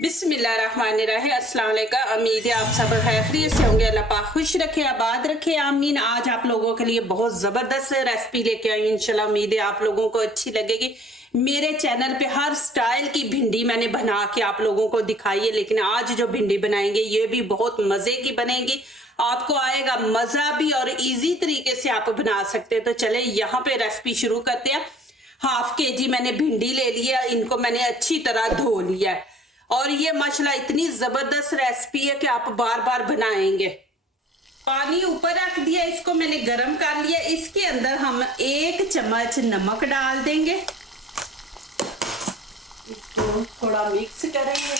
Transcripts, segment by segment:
बिस्मिल्लाहिर्रहमानिर्रहीम। अस्सलाम वालेकुम। उम्मीद है आप सब खैरियत से होंगे। अल्लाह पाक खुश रखे, आबाद रखे, आमीन। आज आप लोगों के लिए बहुत ज़बरदस्त रेसिपी लेके आई। इंशाल्लाह उम्मीद है आप लोगों को अच्छी लगेगी। मेरे चैनल पे हर स्टाइल की भिंडी मैंने बना के आप लोगों को दिखाई है, लेकिन आज जो भिंडी बनाएंगे ये भी बहुत मज़े की बनेगी। आपको आएगा मज़ा भी और इजी तरीके से आप बना सकते हैं। तो चले यहाँ पे रेसिपी शुरू करते हैं। हाफ केजी मैंने भिंडी ले लिया, इनको मैंने अच्छी तरह धो लिया है और ये माशाल्लाह इतनी जबरदस्त रेसिपी है कि आप बार बार बनाएंगे। पानी ऊपर रख दिया, इसको मैंने गरम कर लिया। इसके अंदर हम 1 चम्मच नमक डाल देंगे, इसको थोड़ा मिक्स करेंगे।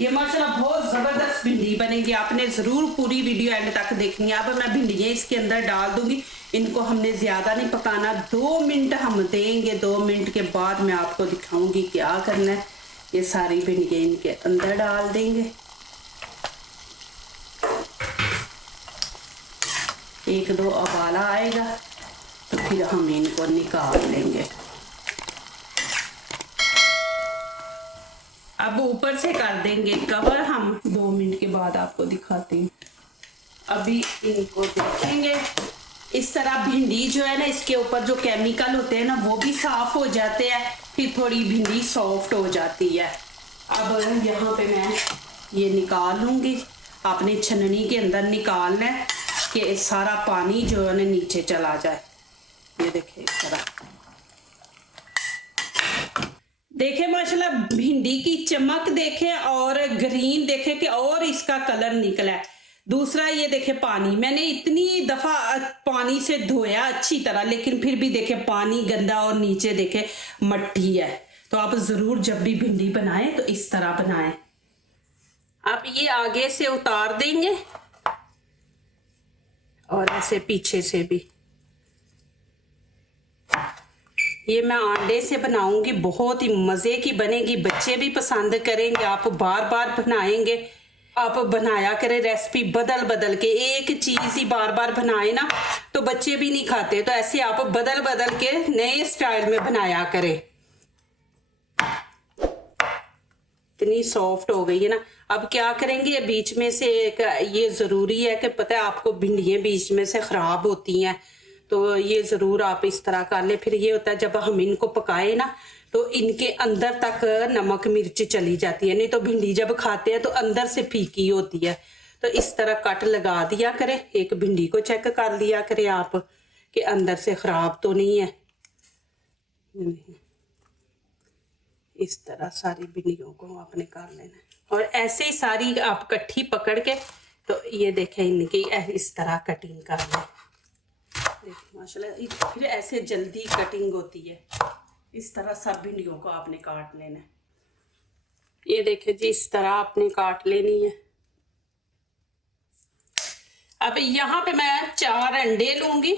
ये माशाल्लाह बहुत जबरदस्त भिंडी बनेगी, आपने जरूर पूरी वीडियो एंड तक देखनी है। अब मैं भिंडियाँ इसके अंदर डाल दूंगी, इनको हमने ज्यादा नहीं पकाना, 2 मिनट हम देंगे। 2 मिनट के बाद मैं आपको दिखाऊंगी क्या करना है। ये सारी भिंडियाँ इनके अंदर डाल देंगे। 1-2 उबाला आएगा तो फिर हम इनको निकाल लेंगे। अब ऊपर से कर देंगे कवर, हम 2 मिनट के बाद आपको दिखाते हैं। अभी इनको देखेंगे इस तरह भिंडी जो है ना, इसके ऊपर जो केमिकल होते हैं ना वो भी साफ हो जाते हैं, फिर थोड़ी भिंडी सॉफ्ट हो जाती है। अब यहाँ पे मैं ये निकाल लूँगी। आपने छन्नी के अंदर निकालना है कि सारा पानी जो है ना नीचे चला जाए। ये देखें इस तरह, देखे माशाल्लाह भिंडी की चमक देखे और ग्रीन देखे कि और इसका कलर निकला है। दूसरा ये देखे पानी, मैंने इतनी दफा पानी से धोया अच्छी तरह, लेकिन फिर भी देखे पानी गंदा और नीचे देखे मट्टी है। तो आप जरूर जब भी भिंडी बनाएं तो इस तरह बनाएं। आप ये आगे से उतार देंगे और ऐसे पीछे से भी। ये मैं अंडे से बनाऊंगी, बहुत ही मजे की बनेगी, बच्चे भी पसंद करेंगे। आप बार बार बनाएंगे, आप बनाया करें रेसिपी बदल बदल के। एक चीज ही बार बार बनाए ना तो बच्चे भी नहीं खाते, तो ऐसे आप बदल बदल के नए स्टाइल में बनाया करें। इतनी सॉफ्ट हो गई है ना। अब क्या करेंगे, बीच में से एक, ये जरूरी है कि पता है आपको भिंडियाँ बीच में से खराब होती हैं, तो ये जरूर आप इस तरह कर ले। फिर ये होता है जब हम इनको पकाए ना तो इनके अंदर तक नमक मिर्च चली जाती है, नहीं तो भिंडी जब खाते हैं तो अंदर से फीकी होती है। तो इस तरह कट लगा दिया करें। एक भिंडी को चेक कर लिया करें आप कि अंदर से खराब तो नहीं है। इस तरह सारी भिंडियों को आपने कर लेना और ऐसे ही सारी आप इकट्ठी पकड़ के, तो ये देखें इनकी इस तरह कटिंग कर लें। देखिए माशाल्लाह फिर ऐसे जल्दी कटिंग होती है। इस तरह सब भिंडियों को आपने काट लेना है। ये देखिए जी, इस तरह आपने काट लेनी है। अब यहाँ पे मैं 4 अंडे लूंगी।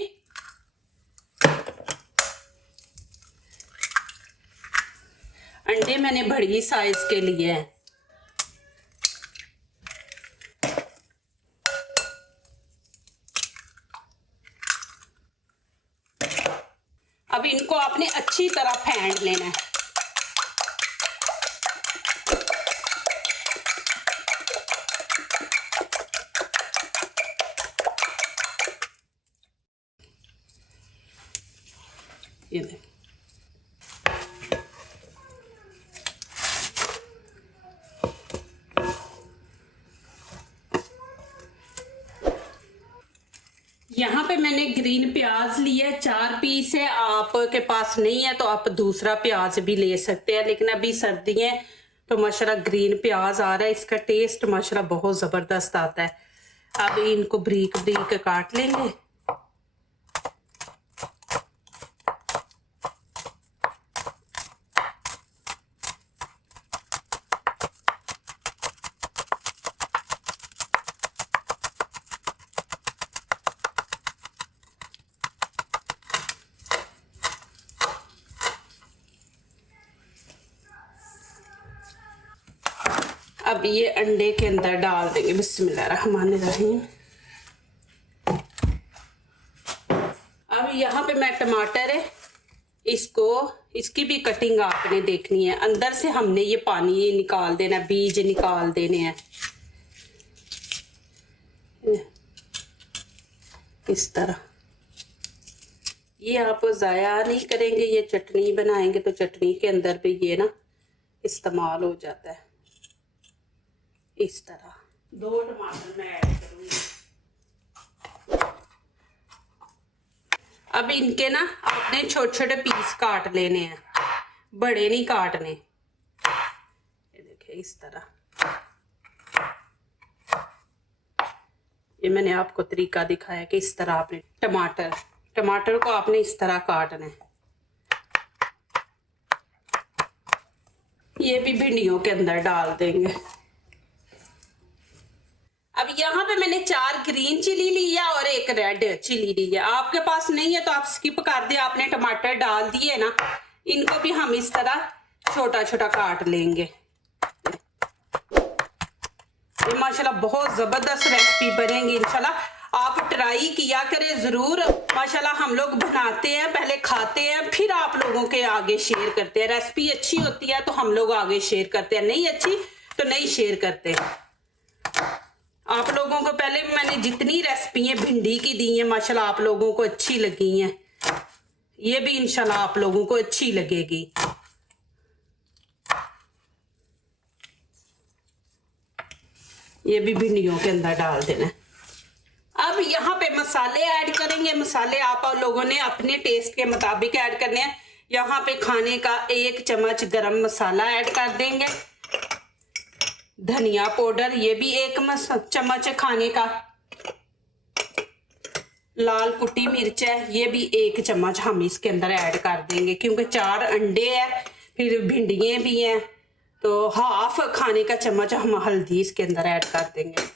अंडे मैंने बड़ी साइज के लिए हैं। अब इनको आपने अच्छी तरह फेंट लेना है। ये देख, यहाँ पे मैंने ग्रीन प्याज लिया है, 4 पीस है। आपके पास नहीं है तो आप दूसरा प्याज भी ले सकते हैं, लेकिन अभी सर्दी है तो माशाल्लाह ग्रीन प्याज आ रहा है, इसका टेस्ट माशाल्लाह बहुत ज़बरदस्त आता है। अब इनको बारीक बारीक काट लेंगे। अब ये अंडे के अंदर डाल देंगे। बिस्मिल्लाहिर्रहमानिर्रहीम। अब यहाँ पे मैं टमाटर है इसको, इसकी भी कटिंग आपने देखनी है। अंदर से हमने ये पानी निकाल देना, बीज निकाल देने हैं इस तरह। ये आप ज़ाया नहीं करेंगे, ये चटनी बनाएंगे तो चटनी के अंदर भी ये ना इस्तेमाल हो जाता है। इस तरह 2 टमाटर मैं ऐड करूँगी। अब इनके ना आपने छोटे छोटे पीस काट लेने हैं, बड़े नहीं काटने। ये देखिए इस तरह। ये मैंने आपको तरीका दिखाया कि इस तरह आपने टमाटर को आपने इस तरह काटना है। ये भी भिंडियों के अंदर डाल देंगे। अब यहाँ पे मैंने 4 ग्रीन चिली लिया और 1 रेड चिली लिया। आपके पास नहीं है तो आप स्किप कर दे। आपने टमाटर डाल दिए ना, इनको भी हम इस तरह छोटा छोटा काट लेंगे। ये माशाल्लाह बहुत जबरदस्त रेसिपी बनेगी इंशाल्लाह। आप ट्राई किया करें जरूर। माशाल्लाह हम लोग बनाते हैं, पहले खाते हैं, फिर आप लोगों के आगे शेयर करते हैं। रेसिपी अच्छी होती है तो हम लोग आगे शेयर करते हैं, नहीं अच्छी तो नहीं शेयर करते। आप लोगों को पहले मैंने जितनी रेसिपी भिंडी की दी है माशाल्लाह आप लोगों को अच्छी लगी हैं। ये भी इंशाल्लाह आप लोगों को अच्छी लगेगी। ये भी भिंडियों के अंदर डाल देना। अब यहाँ पे मसाले ऐड करेंगे। मसाले आप लोगों ने अपने टेस्ट के मुताबिक ऐड करने हैं। यहाँ पे खाने का 1 चम्मच गरम मसाला ऐड कर देंगे। धनिया पाउडर ये भी 1 चम्मच खाने का। लाल कुटी मिर्च है, ये भी 1 चम्मच हम इसके अंदर ऐड कर देंगे क्योंकि 4 अंडे है, फिर भिंडियाँ भी हैं तो हाफ खाने का चम्मच हम हल्दी इसके अंदर ऐड कर देंगे।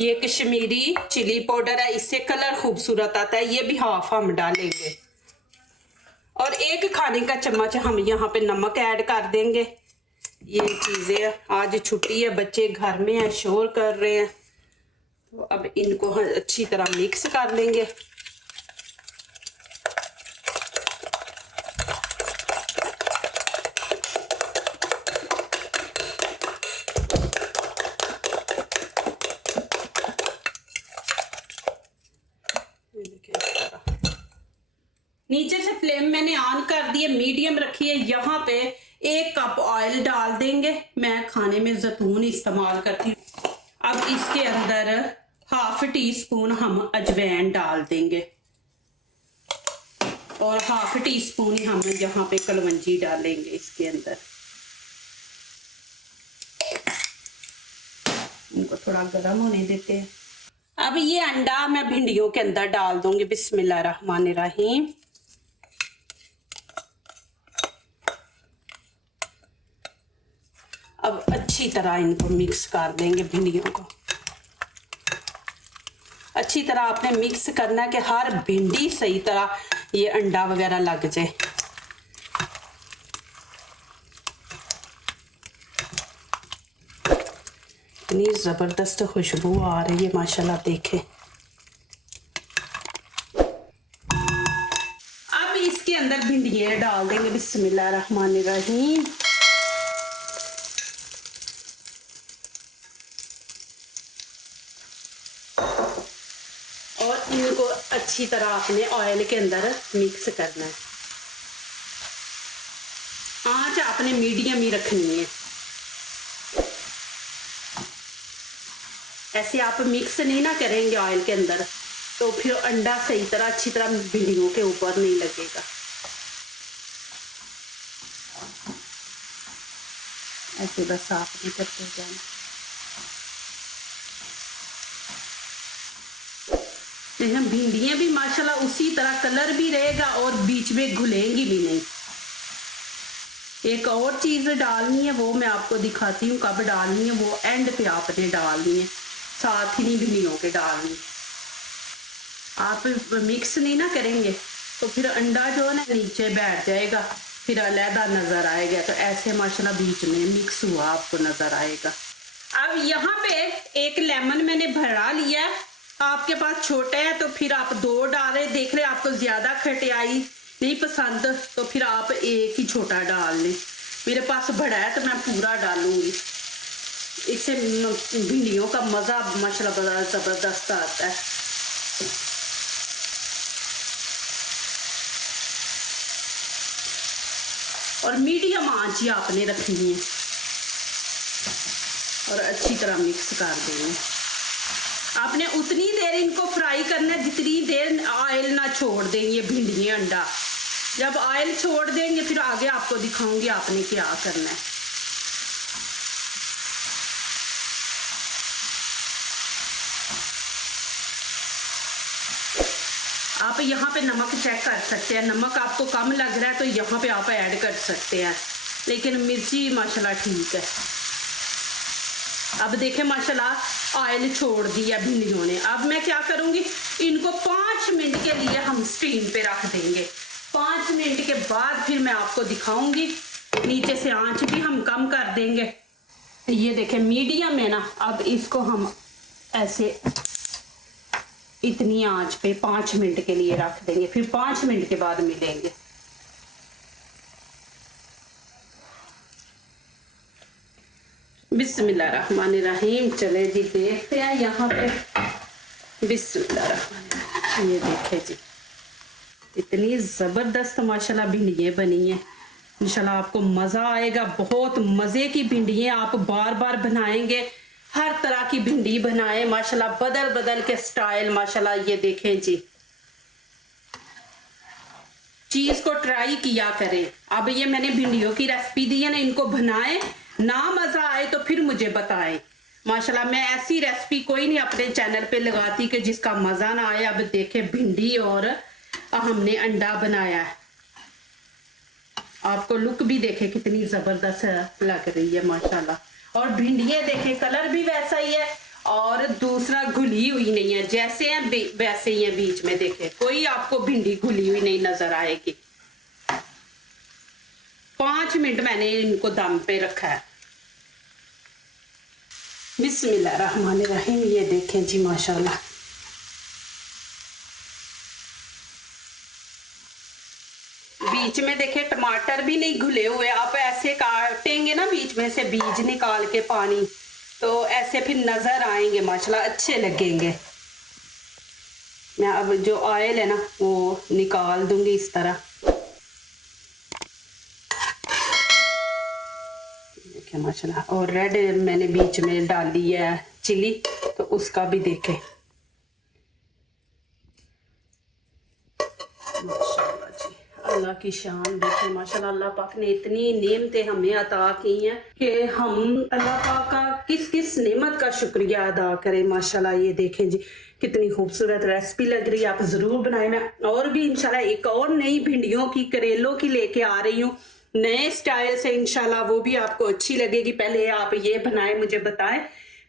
ये कश्मीरी चिली पाउडर है, इससे कलर खूबसूरत आता है, ये भी हाफ हम डालेंगे। और 1 खाने का चम्मच हम यहाँ पे नमक ऐड कर देंगे। ये चीज़ें, आज छुट्टी है, बच्चे घर में हैं, शोर कर रहे हैं, तो अब इनको अच्छी तरह मिक्स कर लेंगे। नीचे से फ्लेम मैंने ऑन कर दी है, मीडियम रखी है। यहाँ पे 1 कप ऑयल डाल देंगे। मैं खाने में जैतून इस्तेमाल करती हूँ। अब इसके अंदर हाफ टी स्पून हम अजवाइन डाल देंगे और हाफ टी स्पून हम यहाँ पे कलवंजी डालेंगे इसके अंदर। इनको थोड़ा गर्म होने देते हैं। अब ये अंडा मैं भिंडियों के अंदर डाल दूंगी। बिस्मिल्लाहिर्रहमानिर्रहीम। अब अच्छी तरह इनको मिक्स कर देंगे। भिंडियों को अच्छी तरह आपने मिक्स करना है कि हर भिंडी सही तरह ये अंडा वगैरह लग जाए। इतनी जबरदस्त खुशबू आ रही है माशाल्लाह, देखें। अब इसके अंदर भिंडियाँ डाल देंगे। बिस्मिल्लाहिर्रहमानिर्रहीम। और इनको अच्छी तरह आपने ऑयल के अंदर मिक्स करना है। आंच आपने मीडियम ही रखनी है। ऐसे आप मिक्स नहीं ना करेंगे ऑयल के अंदर तो फिर अंडा सही तरह अच्छी तरह भिंडियों के ऊपर नहीं लगेगा। ऐसे बस आपने करते जाना। भिंडियाँ भी माशाल्लाह उसी तरह कलर भी रहेगा और बीच में घुलेंगी भी नहीं। एक और चीज़ डालनी है, वो मैं आपको दिखाती हूँ कब डालनी है। वो एंड पे आपने डालनी है, साथ ही नहीं भिंडियों के डालनी। आप मिक्स नहीं ना करेंगे तो फिर अंडा जो है ना नीचे बैठ जाएगा, फिर अलहदा नज़र आएगा। तो ऐसे माशाल्लाह बीच में मिक्स हुआ आपको नज़र आएगा। अब यहाँ पे 1 लेमन मैंने भरा लिया। आपके पास छोटा है तो फिर आप 2 डालें। देख रहे आपको ज़्यादा खटाई नहीं पसंद तो फिर आप एक ही छोटा डाल लें। मेरे पास बड़ा है तो मैं पूरा डालूंगी। इससे भिंडियों का मज़ा माशाल्लाह बड़ा ज़बरदस्त आता है। और मीडियम आंच ही आपने रखनी है और अच्छी तरह मिक्स कर देंगे। आपने उतनी देर इनको फ्राई करना है जितनी देर ऑयल ना छोड़ दें ये भिंडियाँ अंडा। जब ऑयल छोड़ देंगे फिर आगे आपको दिखाऊंगी आपने क्या करना है। आप यहाँ पे नमक चेक कर सकते हैं, नमक आपको कम लग रहा है तो यहाँ पे आप ऐड कर सकते हैं, लेकिन मिर्ची माशाल्लाह ठीक है। अब देखें माशाल्लाह ऑयल छोड़ दिया भिंडियों ने। अब मैं क्या करूँगी, इनको 5 मिनट के लिए हम स्टीम पे रख देंगे। 5 मिनट के बाद फिर मैं आपको दिखाऊंगी। नीचे से आंच भी हम कम कर देंगे। ये देखें मीडियम है ना। अब इसको हम ऐसे इतनी आंच पे 5 मिनट के लिए रख देंगे, फिर 5 मिनट के बाद मिलेंगे। बिस्मिल्लाहिर्रहमानिर्रहीम। चले जी देखते हैं यहाँ पे। बिस्मिल्लाहिर्रहमानिर्रहीम। ये देखे जी इतनी ज़बरदस्त माशाल्लाह भिंडियाँ बनी हैं। इंशाल्लाह आपको मज़ा आएगा। बहुत मज़े की भिंडियाँ आप बार बार बनाएंगे। हर तरह की भिंडी बनाएं माशाल्लाह, बदल बदल के स्टाइल माशाल्लाह। ये देखें जी, चीज़ को ट्राई किया करें। अब ये मैंने भिंडियों की रेसिपी दी है ना, इनको बनाएं। ना मज़ा आए तो फिर मुझे बताएं माशाल्लाह। मैं ऐसी रेसिपी कोई नहीं अपने चैनल पे लगाती कि जिसका मज़ा ना आए। अब देखें भिंडी और हमने अंडा बनाया है। आपको लुक भी देखे कितनी ज़बरदस्त लग रही है माशाल्लाह। और भिंडियाँ देखें कलर भी वैसा ही है और दूसरा घुली हुई नहीं है। जैसे हैं वैसे ही है। बीच में देखें कोई आपको भिंडी घुली हुई नहीं नजर आएगी। 5 मिनट मैंने इनको दम पे रखा है। बिस्मिल्लाहिर्रहमानिर्रहीम। ये देखें जी माशाल्लाह। बीच में देखें टमाटर भी नहीं घुले हुए। आप ऐसे काटेंगे ना बीच में से बीज निकाल के पानी, तो ऐसे फिर नजर आएंगे माशाल्लाह, अच्छे लगेंगे। मैं अब जो ऑयल है ना वो निकाल दूंगी इस तरह। देखिए माशाल्लाह। और रेड मैंने बीच में डाली है चिली, तो उसका भी देखें माशाल्लाह जी। अल्लाह की शान देखें माशाल्लाह। अल्लाह पाक ने इतनी नेमतें हमें अता की हैं कि हम अल्लाह पाक का किस किस नेमत का शुक्रिया अदा करें माशाल्लाह। ये देखें जी कितनी खूबसूरत रेसिपी लग रही है। आप ज़रूर बनाएं। मैं और भी इंशाल्लाह एक और नई भिंडियों की करेलों की लेके आ रही हूँ नए स्टाइल से इंशाल्लाह। वो भी आपको अच्छी लगेगी। पहले आप ये बनाएं, मुझे बताएं,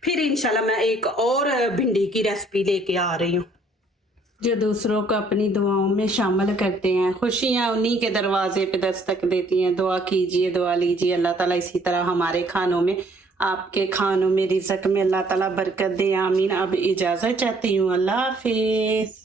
फिर इंशाल्लाह मैं एक और भिंडी की रेसिपी लेके आ रही हूँ। जो दूसरों को अपनी दुआओं में शामिल करते हैं, खुशियाँ उन्हीं के दरवाजे पे दस्तक देती हैं। दुआ कीजिए, दुआ लीजिए। अल्लाह ताला इसी तरह हमारे खानों में, आपके खानों में, रिज़्क़ में अल्लाह ताला बरकत दे। आमीन। अब इजाज़त चाहती हूँ। अल्लाह हाफिज़।